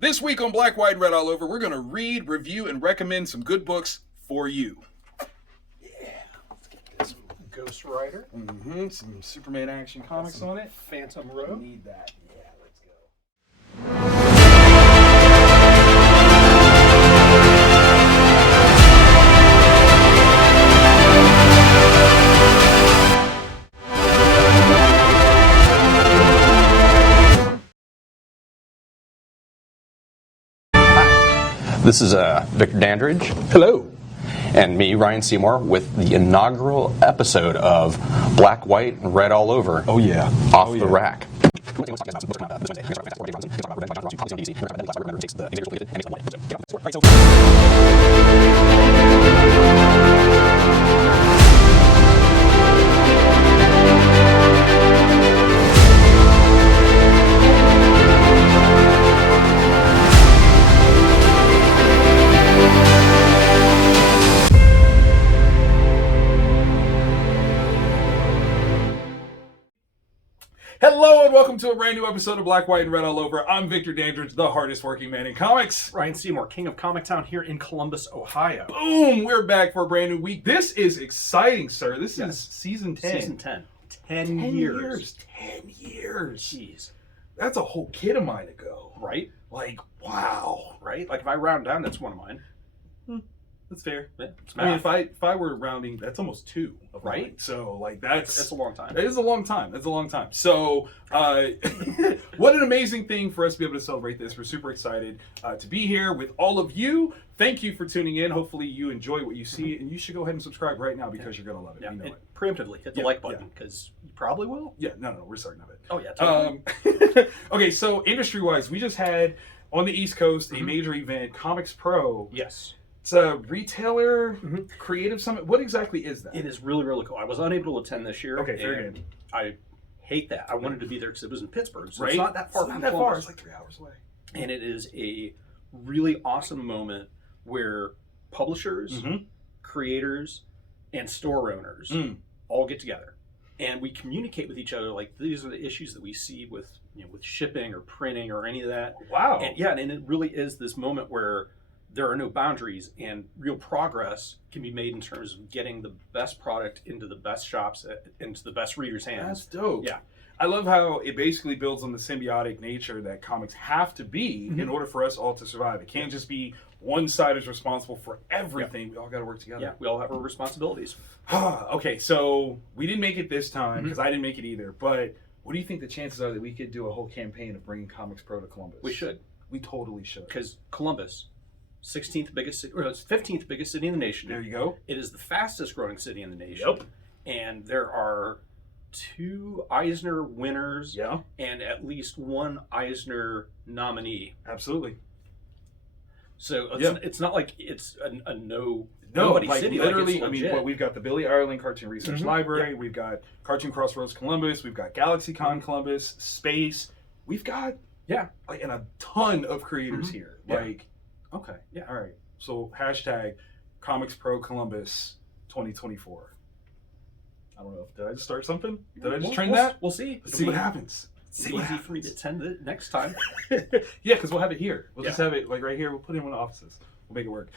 This week on Black, White, and Red All Over, we're going to read, review, and recommend some good books for you. Yeah, let's get this Ghost Rider. Some Superman Action Comics on it. Phantom Row. Need that. Yeah, let's go. This is Victor Dandridge. Hello. And me, Ryan Seymour, with the inaugural episode of Black, White, and Red All Over. Oh, yeah. Off the rack. Hello and welcome to a brand new episode of Black, White, and Red All Over. I'm Victor Dandridge, the hardest working man in comics. Ryan Seymour, King of Comic Town here in Columbus, Ohio. Boom! We're back for a brand new week. This is exciting, sir. This is season 10. Season 10. 10 years. 10 years. Jeez. That's a whole kid of mine ago. Right? Like, wow. Right? Like if I round down, that's one of mine. That's fair. Yeah, I mean, if I were rounding, that's almost two of mine. Right? So, like, that's a long time. It is a long time. That's a long time. So, what an amazing thing for us to be able to celebrate this. We're super excited to be here with all of you. Thank you for tuning in. Hopefully, you enjoy what you see, and you should go ahead and subscribe right now because you're going to love it. Yeah, you know it. Preemptively, hit the like button because you probably will. Yeah, no, we're certain of it. Oh, yeah. Totally. Okay, so industry-wise, we just had on the East Coast a major event, Comics Pro. Yes. It's a retailer creative summit. What exactly is that? It is really, really cool. I was unable to attend this year. Okay, very good. I hate that. I wanted to be there because it was in Pittsburgh. So right? It's not that far from Columbus. It's like 3 hours away. And it is a really awesome moment where publishers, creators, and store owners all get together. And we communicate with each other like these are the issues that we see with with shipping or printing or any of that. Wow. And it really is this moment where there are no boundaries and real progress can be made in terms of getting the best product into the best shops, into the best readers' hands. That's dope. Yeah. I love how it basically builds on the symbiotic nature that comics have to be in order for us all to survive. It can't just be one side is responsible for everything. We all got to work together. Yeah, we all have our responsibilities. Okay, so we didn't make it this time because I didn't make it either. But what do you think the chances are that we could do a whole campaign of bringing Comics Pro to Columbus? We should. We totally should. Because Columbus, 16th biggest city, or it's 15th biggest city in the nation. There you go. It is the fastest growing city in the nation. Yep. And there are 2 Eisner winners Yeah. and at least 1 Eisner nominee. Absolutely. So it's not like it's a No, nobody like city. literally, like it's legit. we've got the Billy Ireland Cartoon Research Library, we've got Cartoon Crossroads Columbus, we've got GalaxyCon Columbus, Space, we've got and a ton of creators here. Yeah. Like, Okay. Yeah. all right, so hashtag Comics Pro Columbus 2024. I don't know. Did I just start something? Did I just trend that? We'll see. Let's see what happens. It's easy for me to attend it next time. Yeah, because we'll have it here. We'll just have it like right here. We'll put it in one of the offices. We'll make it work.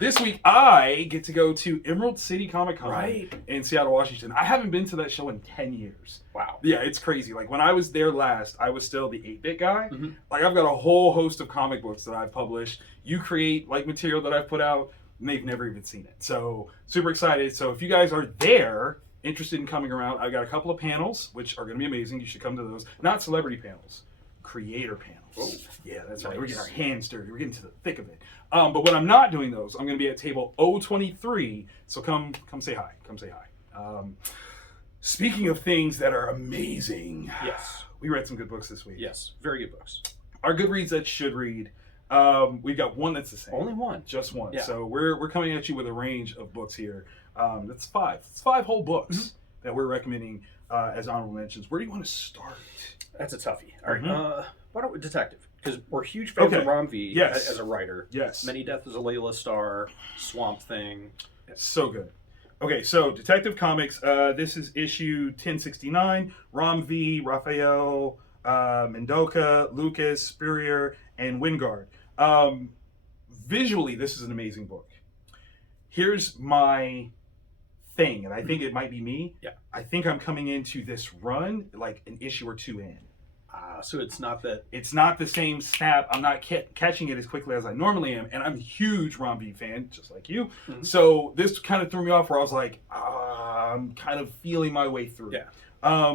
This week, I get to go to Emerald City Comic Con in Seattle, Washington. I haven't been to that show in 10 years. Wow. Yeah, it's crazy. Like, when I was there last, I was still the 8-bit guy. Like, I've got a whole host of comic books that I've published. You create, like, material that I've put out, and they've never even seen it. So, super excited. So, if you guys are there, interested in coming around, I've got a couple of panels, which are going to be amazing. You should come to those. Not celebrity panels. Creator panels. Oh, yeah, that's right. We're getting our hands dirty. We're getting to the thick of it. But when I'm not doing those, I'm going to be at table 023. So come say hi. Come say hi. Speaking of things that are amazing. Yes. We read some good books this week. Yes. Very good books. Our Goodreads that should read. We've got one that's the same. Only one. Just one. Yeah. So we're coming at you with a range of books here. That's 5. It's 5 whole books that we're recommending as honorable mentions. Where do you want to start? That's a toughie. All right. Why don't we detective? Because we're huge fans of Ron V as a writer. Yes. Many Death is a Layla Star, Swamp Thing. So good. Okay, so Detective Comics. This is issue 1069. Ram V, Raphael, Mendoza, Lucas, Spurrier, and Wingard. Visually, this is an amazing book. Here's my thing, and I think it might be me. Yeah. I think I'm coming into this run like an issue or two in. So it's not that... It's not the same snap. I'm not catching it as quickly as I normally am, and I'm a huge Ron V fan, just like you. Mm-hmm. So this kind of threw me off where I was like, I'm kind of feeling my way through. Yeah.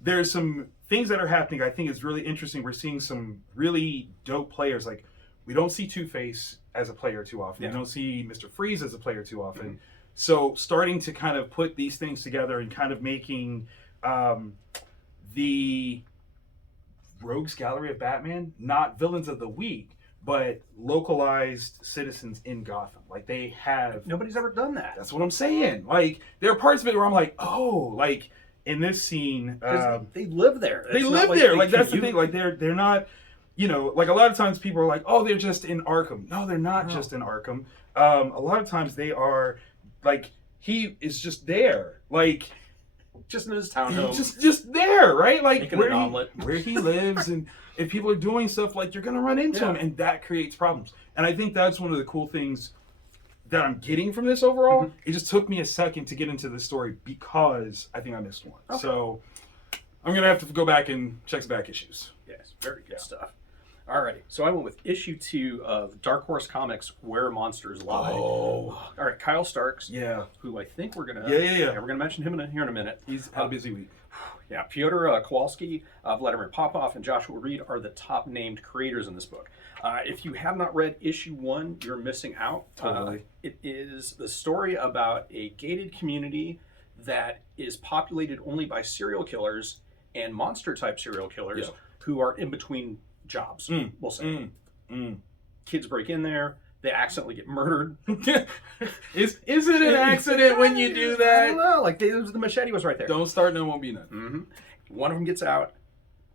There's some things that are happening. I think it's really interesting. We're seeing some really dope players. Like, we don't see Two-Face as a player too often. Yeah. We don't see Mr. Freeze as a player too often. Mm-hmm. So starting to kind of put these things together and kind of making the Rogues Gallery of Batman not villains of the week, but localized citizens in Gotham. Like, they have... Nobody's ever done that. That's what I'm saying. Like, there are parts of it where I'm like, oh, like, in this scene... they live there. They live there. Like, that's the thing. Like, they're not... You know, like, a lot of times people are like, oh, they're just in Arkham. No, they're not just in Arkham. A lot of times they are... Like, he is just there. Like... Just in his townhome. Just there, right? Like, where he lives, and if people are doing stuff, like, you're going to run into him, and that creates problems. And I think that's one of the cool things that I'm getting from this overall. Mm-hmm. It just took me a second to get into the story because I think I missed one. Okay. So I'm going to have to go back and check some back issues. Yes, very good stuff. Alrighty, so I went with issue 2 of Dark Horse Comics, Where Monsters Lie. Oh, all right, Kyle Starks. Yeah, who I think we're gonna. Yeah. We're gonna mention him here in a minute. He's had a busy week. Yeah, Pyotr Kowalski, Vladimir Popov, and Joshua Reed are the top named creators in this book. If you have not read issue 1, you're missing out. Totally. It is the story about a gated community that is populated only by serial killers and monster-type serial killers who are in between jobs, we'll say. Kids break in there, they accidentally get murdered. Is it an accident when you do that? I don't know, like the machete was right there. Don't start, no won't be none. Mm-hmm. One of them gets out,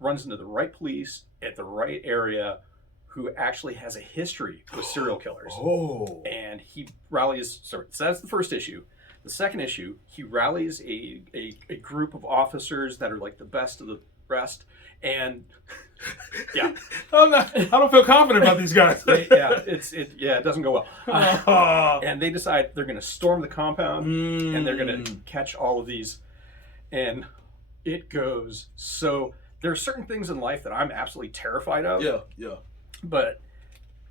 runs into the right police at the right area, who actually has a history with serial killers. Oh. And he rallies, so that's the first issue. The second issue, he rallies a group of officers that are like the best of the rest. And yeah, I don't feel confident about these guys. It doesn't go well. And they decide they're going to storm the compound and they're going to catch all of these. And it goes so. There are certain things in life that I'm absolutely terrified of. Yeah. But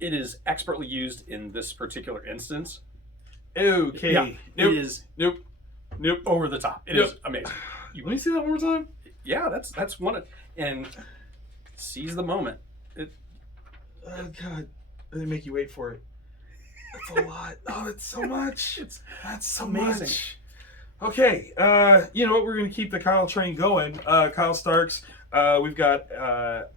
it is expertly used in this particular instance. Okay. Yeah, nope. It is Nope. Over the top. It is amazing. Let me see that one more time. Yeah, that's one of, and seize the moment. Oh God, they make you wait for it. That's a lot. Oh, it's so much. That's so amazing. Much. Okay, you know what? We're gonna keep the Kyle train going. Kyle Starks. We've got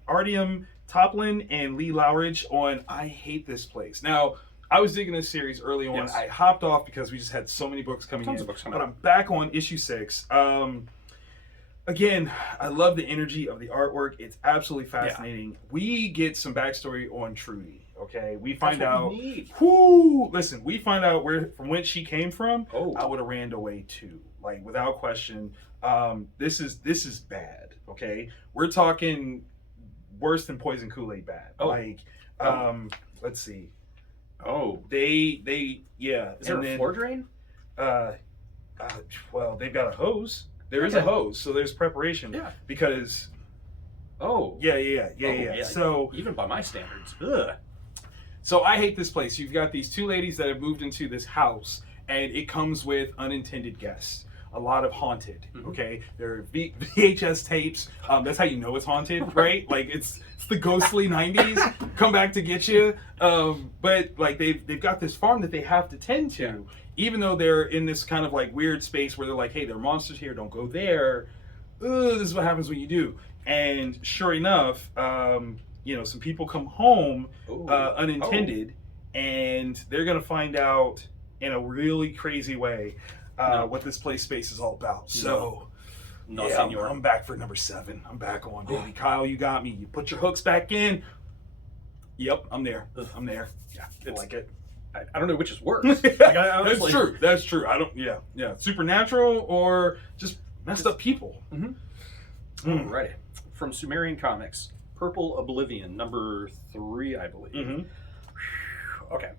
Artyom Toplin and Lee Lowridge on I Hate This Place. Now, I was digging this series early on. Yes. I hopped off because we just had so many books coming in. But I'm back on issue 6. Again, I love the energy of the artwork. It's absolutely fascinating. Yeah. We get some backstory on Trudy. Okay, we find out. Listen, we find out from whence she came from. Oh. I would have ran away too, like without question. This is bad. Okay, we're talking worse than poison Kool-Aid bad. Oh. Let's see. Oh, they Is there a floor drain? Well, they've got a hose. There is a hose, so there's preparation. Yeah. Because. Oh. Yeah. So even by my standards. Ugh. So I hate this place. You've got these 2 ladies that have moved into this house, and it comes with unintended guests. A lot of haunted. Mm-hmm. Okay, there are VHS tapes. That's how you know it's haunted, right? Like it's the ghostly '90s come back to get you. But like they've got this farm that they have to tend to. Yeah. Even though they're in this kind of like weird space where they're like, hey, there are monsters here, don't go there. This is what happens when you do. And sure enough, some people come home unintended, and they're going to find out in a really crazy way what this space is all about. So, I'm back for number 7. I'm back on, baby. Kyle, you got me. You put your hooks back in. Yep, I'm there. Yeah, I like it. I don't know which is worse. Honestly, That's true. I don't. Yeah. Supernatural or just messed up people. Mm-hmm. Alrighty. From Sumerian Comics, Purple Oblivion, number 3, I believe. Mm-hmm. Okay.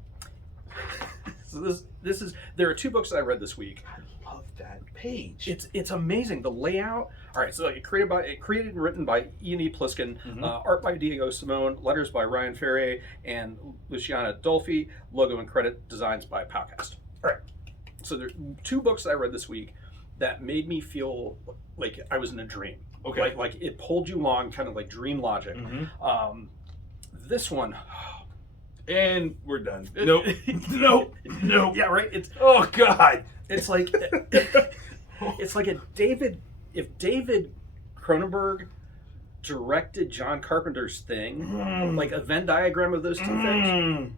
So this is there are 2 books that I read this week. I love that page. It's amazing, the layout. All right, so created and written by Ian E. Pliskin, art by Diego Simone, letters by Ryan Ferre and Luciana Dolfi, logo and credit designs by Powcast. All right, so there are 2 books that I read this week that made me feel like I was in a dream. Okay, like it pulled you along, kind of like dream logic. This one. And we're done. Nope. Nope. Nope. Yeah, right. It's oh god. It's like it's like if David Cronenberg directed John Carpenter's Thing, like a Venn diagram of those 2 things,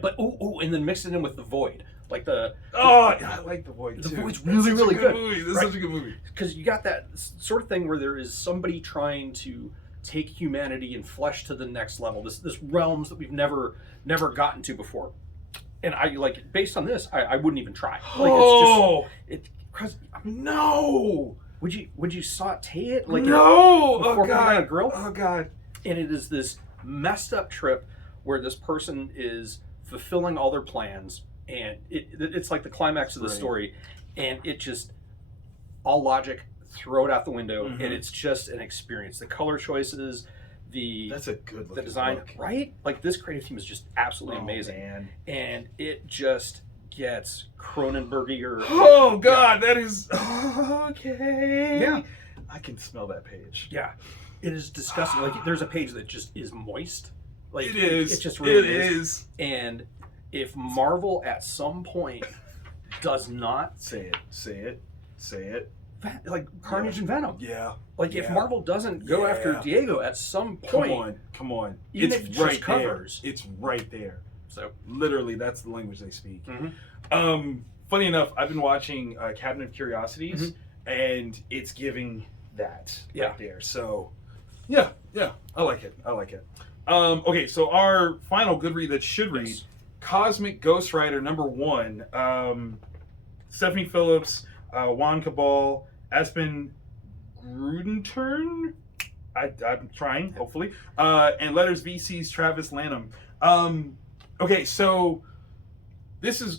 but and then mixed it in with The Void, like the I like The Void too. The Void's really good. Movie. This is such a good movie because you got that sort of thing where there is somebody trying to take humanity and flesh to the next level. This realms that we've never gotten to before. And I like based on this, I wouldn't even try. Like it's because no. Would you saute it like no? before Oh god. on a grill? Oh god. And it is this messed up trip where this person is fulfilling all their plans, and it's like the climax of the story, and it just all logic, throw it out the window, and it's just an experience. The color choices, that's a good the design, book. right? Like this creative team is just absolutely amazing, man. And it just gets Cronenbergier. Oh god, that is okay. Yeah, I can smell that page. Yeah, it is disgusting. Like there's a page that just is moist. Like it is. It just really is. And if Marvel at some point does not say it. Like Carnage and Venom. Yeah. Like if Marvel doesn't go after Diego at some point. Come on. Even It's if it right just covers. there. It's right there. So literally, that's the language they speak. Funny enough, I've been watching Cabinet of Curiosities, and it's giving that right there. So, yeah, I like it. Okay, so our final good read that should read, Cosmic Ghost Rider #1. Stephanie Phillips, Juan Cabal, Aspen Grudentern. I'm trying, hopefully. And Letters VC's Travis Lanham. Okay, so this is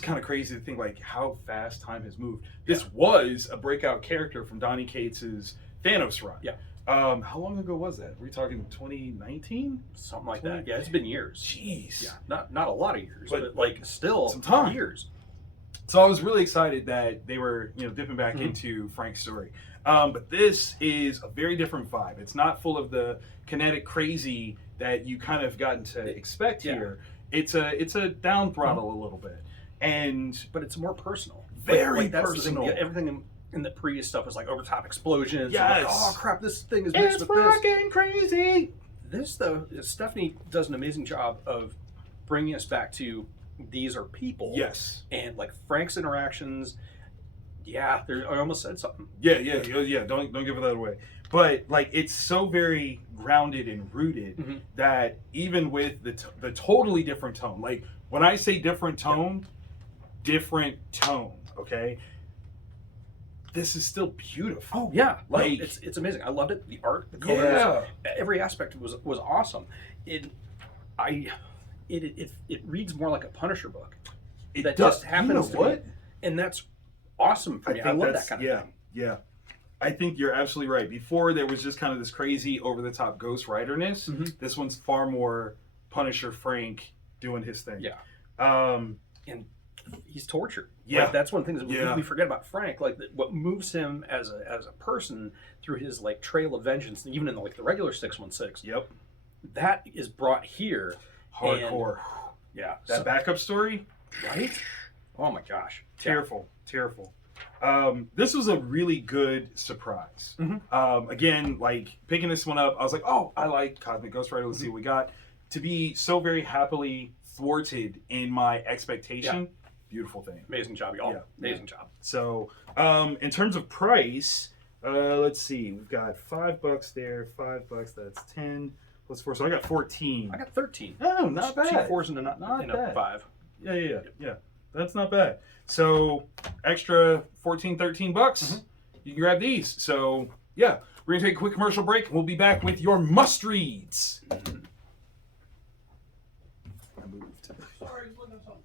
kind of crazy to think like how fast time has moved. This was a breakout character from Donny Cates's Thanos run. Yeah. How long ago was that? Were we talking 2019? Something like that. Yeah, it's been years. Jeez. Yeah, not a lot of years, but like still some time. Years. So I was really excited that they were, dipping back into Frank's story. But this is a very different vibe. It's not full of the kinetic crazy that you kind of gotten to expect here. It's a down throttle a little bit, but it's more personal. Very that's personal. The thing. Everything in the previous stuff was like over the top explosions. Yes. Like, oh crap! This thing is mixed with this. It's fucking crazy. This though, Stephanie does an amazing job of bringing us back to these are people. Yes. And like Frank's interactions. Yeah, I almost said something. Yeah. Don't give that away. But like, it's so very grounded and rooted that even with the totally different tone, like when I say different tone, okay, this is still beautiful. Oh yeah, like it's amazing. I loved it. The art, the colors, every aspect was awesome. It reads more like a Punisher book. That just happens. You know what? And that's awesome for me. I love that kind of thing. Yeah. I think you're absolutely right. Before there was just kind of this crazy over-the-top Ghost Rider-ness. This one's far more Punisher Frank doing his thing. Yeah. And he's tortured. Yeah. Like, that's one thing that we forget about Frank. Like what moves him as a person through his like trail of vengeance, even in like the regular 616. Yep. That is brought here. Hardcore. That backup story. Right? Oh my gosh. Tearful. This was a really good surprise. Again, like picking this one up, I was like, oh, I like Cosmic Ghost Rider. Let's see what we got. To be so very happily thwarted in my expectation, beautiful thing. Amazing job, y'all. Yeah. Amazing job. So, in terms of price, let's see. We've got $5 there. $5. That's 10 plus 4. So I got 14. I got 13. Oh, not bad. 2 4s and a 5. Yeah. That's not bad. So extra $14, $13. You can grab these. So yeah, We're going to take a quick commercial break, and we'll be back with your must-reads. I moved. Sorry, he's looking at something.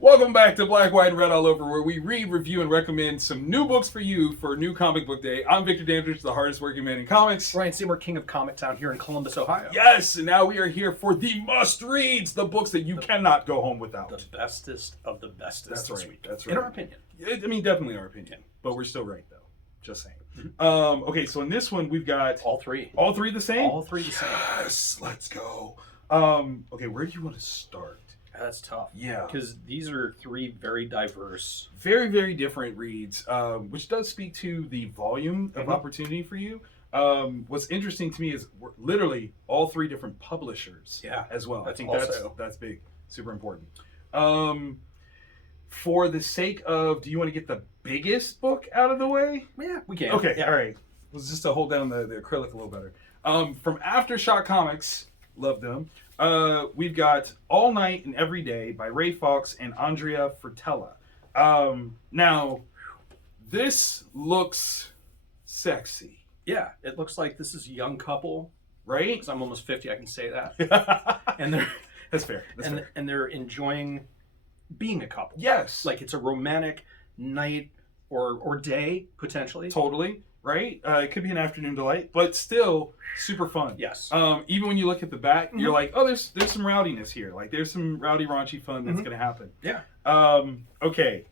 Welcome back to Black, White, and Red All Over, where we read, review, and recommend some new books for you for New Comic Book Day. I'm Victor Dandridge, the hardest working man in comics. Ryan Seymour, King of Comic Town here in Columbus, Ohio. Yes, and now we are here for the must-reads, the books that you cannot go home without. The bestest of the bestest That's this right, week. that's right. In our opinion. I mean, definitely our opinion, but we're still right, though. Just saying. Okay, so in this one, we've got... All three. All three the same? All three the same. Yes, let's go. Okay, where do you want to start? That's tough. Yeah. Because these are three very diverse. Very, very different reads, which does speak to the volume of opportunity for you. What's interesting to me is we're literally all three different publishers as well. I think that's big, super important. For the sake of, do you want to get the biggest book out of the way? Yeah, we can. Okay, all right. Let's just to hold down the acrylic a little better. From AfterShock Comics, love them. We've got All Night and Every Day by Ray Fawkes and Andrea Fertella. Now, this looks sexy. Yeah, it looks like this is a young couple. Right? Because I'm almost 50, I can say that. And they're That's fair. and they're enjoying being a couple. Yes. Like it's a romantic night or day, potentially. Totally. Right? It could be an afternoon delight, but still super fun. Yes. Even when you look at the back, you're like, oh, there's some rowdiness here. Like there's some rowdy, raunchy fun that's going to happen. Yeah. Okay.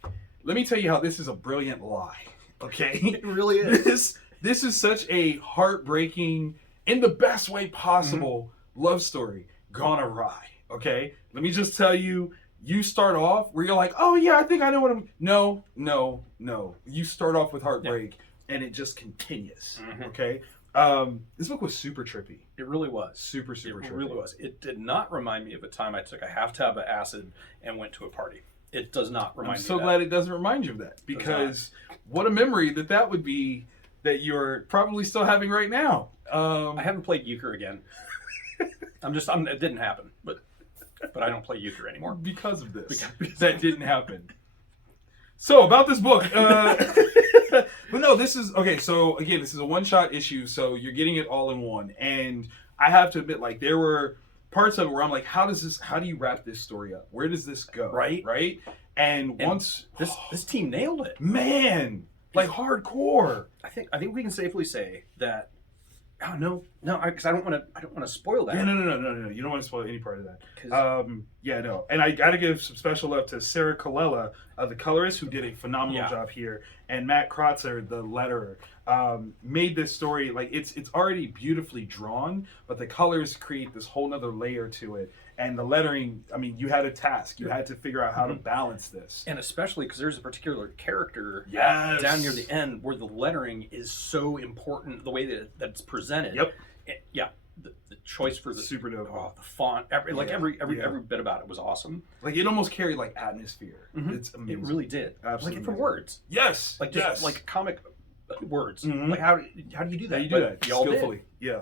Let me tell you how this is a brilliant lie. Okay? It really is. This is such a heartbreaking, in the best way possible, love story gone awry. Okay? Let me just tell you, you start off where you're like, oh yeah, I think I know what I'm... No. You start off with heartbreak, and it just continues. Okay? This book was super trippy. It really was. Super trippy. It really was. It did not remind me of a time I took a half tab of acid and went to a party. It does not remind me of that. I'm so glad it doesn't remind you of that, because what a memory that would be that you're probably still having right now. I haven't played euchre again. It didn't happen, but I don't play euchre anymore. Because of this. Because that didn't happen. So, about this book. But no, this is... Okay, so again, this is a one-shot issue, so you're getting it all in one. And I have to admit, like, there were parts of it where I'm like, how do you wrap this story up? Where does this go? Right? And once... This team nailed it. Man! Like, hardcore. I think we can safely say that Oh no, because I don't want to spoil that. Yeah, no. You don't want to spoil any part of that. Yeah, no. And I got to give some special love to Sarah Colella, the colorist, who did a phenomenal job here, and Matt Krotzer, the letterer, made this story like it's already beautifully drawn, but the colors create this whole nother layer to it. And the lettering, I mean, you had a task. You had to figure out how to balance this. And especially because there's a particular character down near the end where the lettering is so important, the way that it's presented. Yep. The choice for the super dope. The font, every bit about it was awesome. Like it almost carried like atmosphere. It's It amazing. really did. Absolutely. Like from words. Yes. Like just like comic words. Like how do you do that? You do that skillfully. Did. Yeah.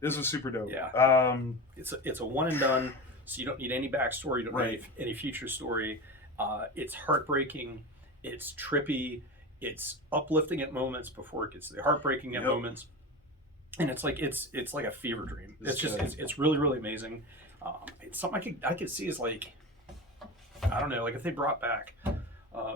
This was super dope. Yeah. It's a one and done. So you don't need any backstory. You don't need any future story. It's heartbreaking. It's trippy. It's uplifting at moments before it gets heartbreaking at moments. And it's like a fever dream. It's really, really amazing. It's something I could see as like, I don't know, like if they brought back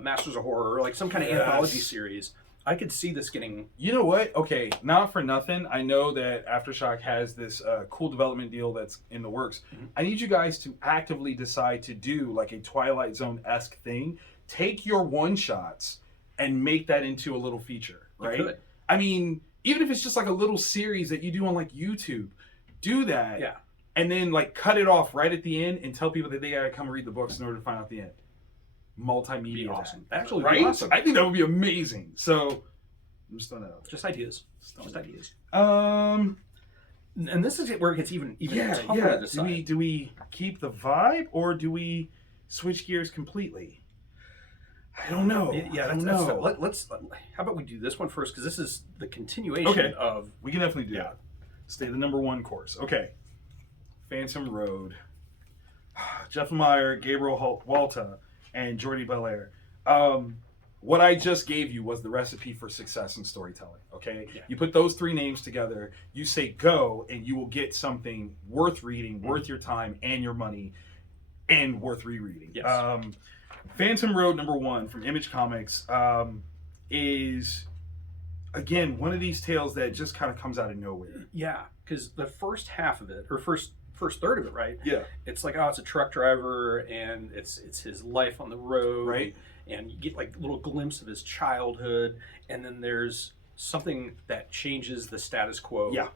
Masters of Horror or like some kind of anthology series. I could see this getting... You know what? Okay, not for nothing. I know that AfterShock has this cool development deal that's in the works. I need you guys to actively decide to do like a Twilight Zone-esque thing. Take your one-shots and make that into a little feature, right? You could. I mean, even if it's just like a little series that you do on like YouTube, do that. Yeah. And then like cut it off right at the end and tell people that they gotta come read the books in order to find out the end. Multimedia, be awesome. Actually, right? Be awesome. I think that would be amazing. So, I'm just throwing that out. Just ideas. Just ideas. And this is where it gets even tougher to decide. Do we keep the vibe or do we switch gears completely? I don't know. Yeah, I don't know. Let's. How about we do this one first because this is the continuation of. We can definitely do that. Stay the number one course. Okay. Phantom Road. Jeff Lemire, Gabriel Walta, and Jordi Belair. What I just gave you was the recipe for success in storytelling, okay? Yeah. You put those three names together, you say go, and you will get something worth reading, worth your time and your money, and worth rereading. Yes. Phantom Road #1 from Image Comics is, again, one of these tales that just kind of comes out of nowhere. Yeah, because the first half of it, or first third of it, right? Yeah. It's like, it's a truck driver, and it's his life on the road. Right. And you get like a little glimpse of his childhood, and then there's something that changes the status quo. Yeah.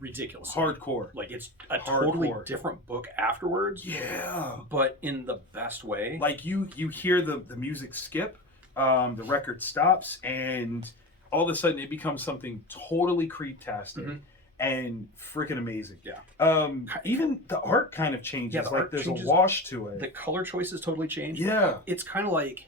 Ridiculous. Hardcore. Like it's a totally different book afterwards. Yeah. But in the best way. Like you hear the music skip, the record stops, and all of a sudden it becomes something totally creep-tastic. And freaking amazing. Yeah. Even the art kind of changes. Yeah, like there's a wash to it. The color choices totally change. Yeah. It's kind of like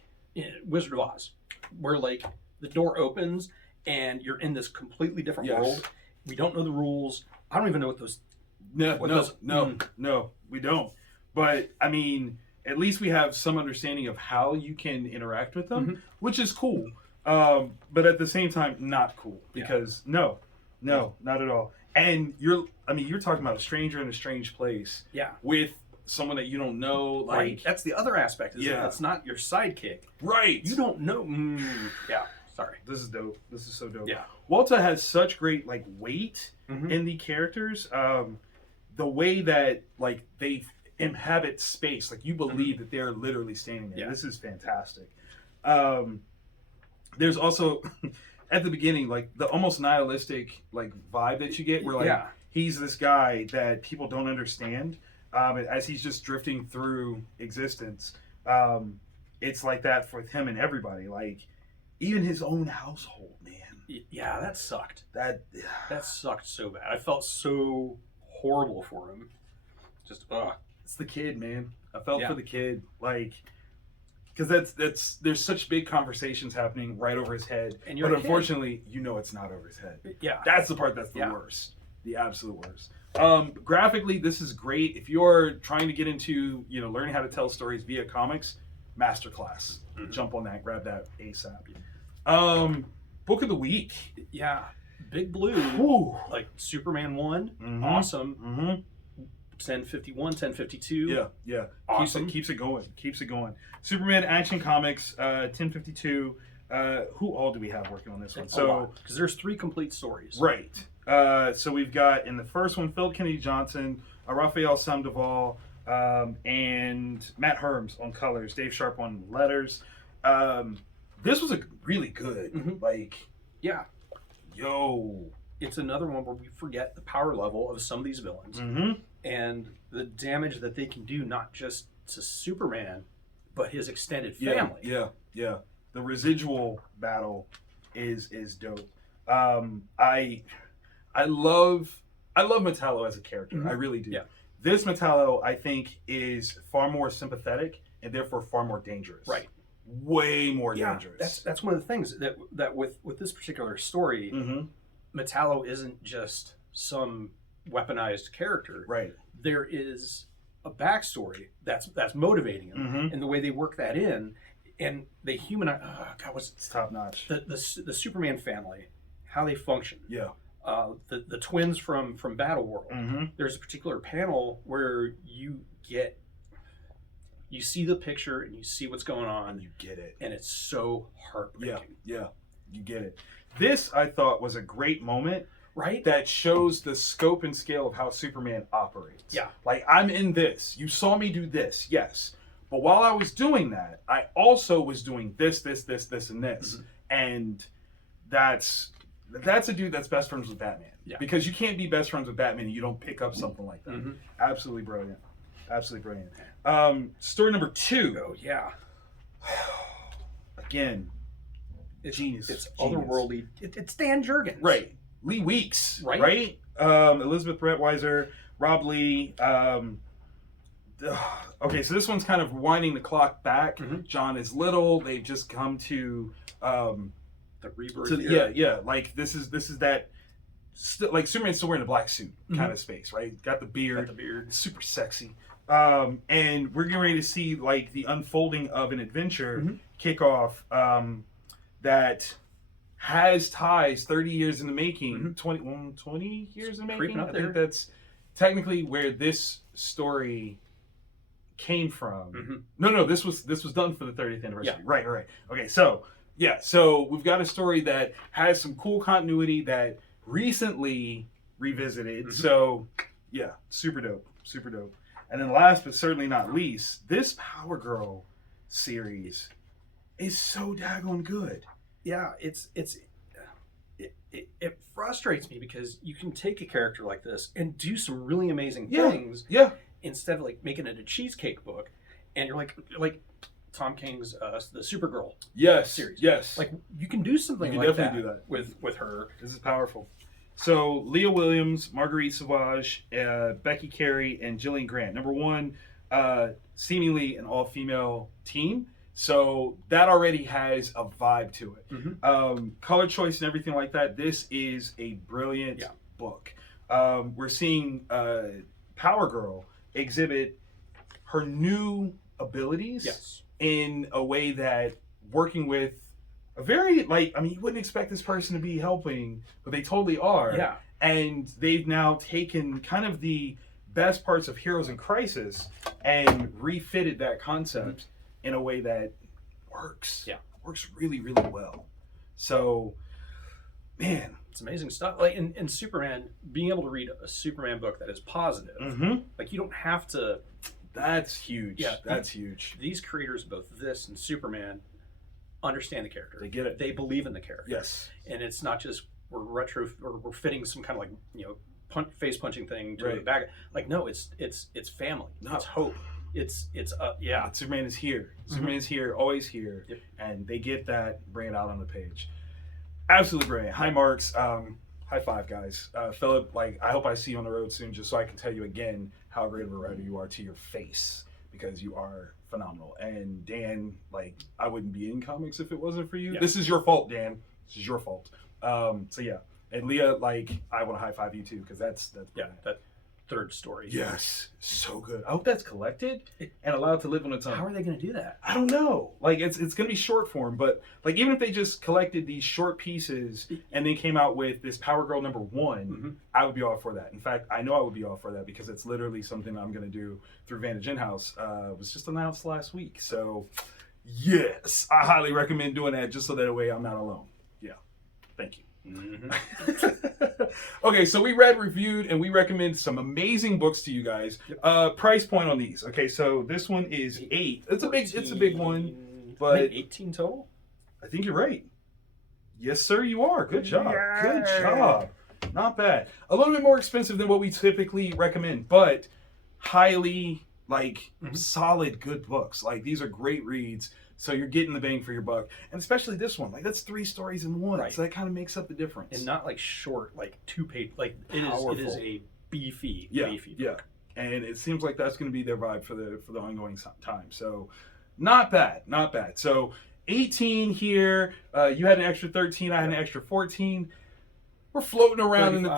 Wizard of Oz, where like the door opens and you're in this completely different world. We don't know the rules. I don't even know what those. No, we don't. But I mean, at least we have some understanding of how you can interact with them, which is cool. But at the same time, not cool because no, not at all. And you're talking about a stranger in a strange place. Yeah. With someone that you don't know. Like right. That's the other aspect. That's not your sidekick. Right. You don't know. Yeah. Sorry. This is dope. This is so dope. Yeah. Walta has such great like weight in the characters. The way that like they inhabit space, like you believe that they're literally standing there. Yeah. This is fantastic. There's also at the beginning, like the almost nihilistic like vibe that you get, where like he's this guy that people don't understand, as he's just drifting through existence. It's like that for him and everybody, like even his own household, man. Yeah, that sucked. That sucked so bad. I felt so horrible for him. Just it's the kid, man. I felt for the kid, like. Because there's such big conversations happening right over his head, but unfortunately, it's not over his head. Yeah, that's the part that's the worst, the absolute worst. Graphically, this is great. If you're trying to get into learning how to tell stories via comics, masterclass. Jump on that, grab that ASAP. Book of the week, Big Blue. Ooh. Like Superman 1, awesome. 1051, 1052. Yeah. Awesome. Keeps it going. Superman Action Comics, 1052. Who all do we have working on this one? So, because there's 3 complete stories. Right. So we've got in the first one Phil Kennedy Johnson, Raphael Sandoval, and Matt Herms on colors, Dave Sharp on letters. This was a really good, It's another one where we forget the power level of some of these villains and the damage that they can do, not just to Superman, but his extended family. Yeah. The residual battle is dope. I love Metallo as a character. I really do. Yeah. This Metallo, I think, is far more sympathetic and therefore far more dangerous. Right. Way more dangerous. That's one of the things that with this particular story, Metallo isn't just some weaponized character. Right. There is a backstory that's motivating him, and the way they work that in, and they humanize. Oh God, it's top notch. The Superman family, how they function. Yeah. The twins from Battle World. There's a particular panel where you see the picture and you see what's going on. And you get it. And it's so heartbreaking. Yeah. You get it. This, I thought, was a great moment. Right? That shows the scope and scale of how Superman operates. Yeah. Like, I'm in this. You saw me do this, yes. But while I was doing that, I also was doing this, and this. And that's a dude that's best friends with Batman. Yeah. Because you can't be best friends with Batman and you don't pick up something like that. Absolutely brilliant. Story number 2. Oh, yeah. Again, genius. It's otherworldly. It's Dan Jurgens. Right. Lee Weeks. Right. Elizabeth Brettweiser, Rob Lee. Okay, so this one's kind of winding the clock back. John is little. They've just come to the rebirth. Yeah. Like this is that. Like Superman's still wearing a black suit kind of space, right? Got the beard. Super sexy. And we're getting ready to see like the unfolding of an adventure kick off that has ties 30 years in the making, 20 years in the making. I think that's technically where this story came from. No, this was done for the 30th anniversary. Yeah. Right. Okay, so we've got a story that has some cool continuity that recently revisited. So yeah, super dope. And then last but certainly not least, this Power Girl series is so daggone good. Yeah, it frustrates me because you can take a character like this and do some really amazing things. Yeah. Instead of like making it a cheesecake book, and you're like Tom King's the Supergirl series. Yes. Like you can do something like definitely that with her. This is powerful. So Leah Williams, Marguerite Sauvage, Becky Carey, and Jillian Grant. Number 1, seemingly an all-female team. So that already has a vibe to it. Color choice and everything like that. This is a brilliant book. We're seeing Power Girl exhibit her new abilities in a way that working with a very, you wouldn't expect this person to be helping, but they totally are. Yeah. And they've now taken kind of the best parts of Heroes in Crisis and refitted that concept in a way that works. Yeah. Works really, really well. So, man. It's amazing stuff. Like in Superman, being able to read a Superman book that is positive, like you don't have to. That's huge. Yeah, that's huge. These creators, both this and Superman, understand the character. They get it. They believe in the character. Yes. And it's not just we're fitting some kind of face punching thing to the back. Like no, it's family. No. It's hope. It's Superman is here. Superman is here, always here, and they get that, bring it out on the page. Absolutely brilliant. High marks. High five, guys. Philip, I hope I see you on the road soon, just so I can tell you again how great of a writer you are to your face, because you are phenomenal. And Dan, I wouldn't be in comics if it wasn't for you. Yeah. This is your fault, Dan. This is your fault. So yeah. And Leah, I want to high five you too, because that's that third story. Yes, so good. I hope that's collected and allowed to live on its own. How are they going to do that? I don't know. It's going to be short form, but even if they just collected these short pieces and then came out with this Power Girl number 1, I would be all for that. In fact, I know I would be all for that because it's literally something I'm going to do through Vantage In-House. It was just announced last week, so yes, I highly recommend doing that just so that way I'm not alone. Yeah, thank you. Okay, so we read, reviewed, and we recommend some amazing books to you guys. Price point on these. Okay, so this one is 8. It's a big one, but 18 total. I think you're right. Yes, sir, you are. Good job. Good job. Not bad. A little bit more expensive than what we typically recommend, but highly solid, good books. Like, these are great reads. So you're getting the bang for your buck, and especially this one. Like, that's 3 stories in one, right. So that kind of makes up the difference. And not like short, like 2-page. Like it is a beefy, beefy. Yeah, and it seems like that's going to be their vibe for the ongoing time. So, not bad. So 18 here. You had an extra 13. I had an extra 14. We're floating around 35. In the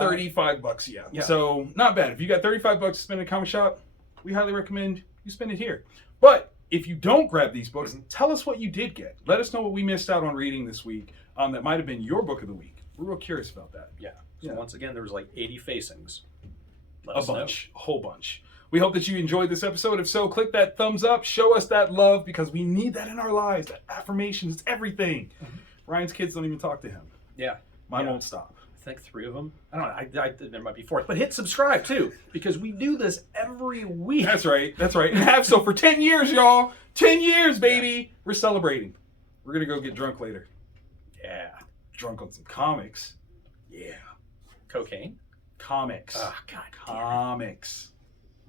$35. Yeah. So not bad. If you got $35 to spend in a comic shop, we highly recommend you spend it here. But if you don't grab these books, tell us what you did get. Let us know what we missed out on reading this week. That might have been your book of the week. We're real curious about that. Yeah. So once again, there was like 80 facings. A whole bunch. We hope that you enjoyed this episode. If so, click that thumbs up. Show us that love because we need that in our lives. That affirmation is everything. Ryan's kids don't even talk to him. Yeah. Mine won't stop. I think 3 of them. I don't know. There might be 4th. But hit subscribe, too, because we do this every week. That's right. And have so for 10 years, y'all. 10 years, baby. Yeah. We're celebrating. We're going to go get drunk later. Yeah. Drunk on some comics. Yeah. Cocaine? Comics. Oh, God. Comics.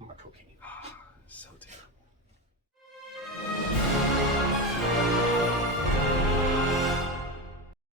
I'm a cocaine.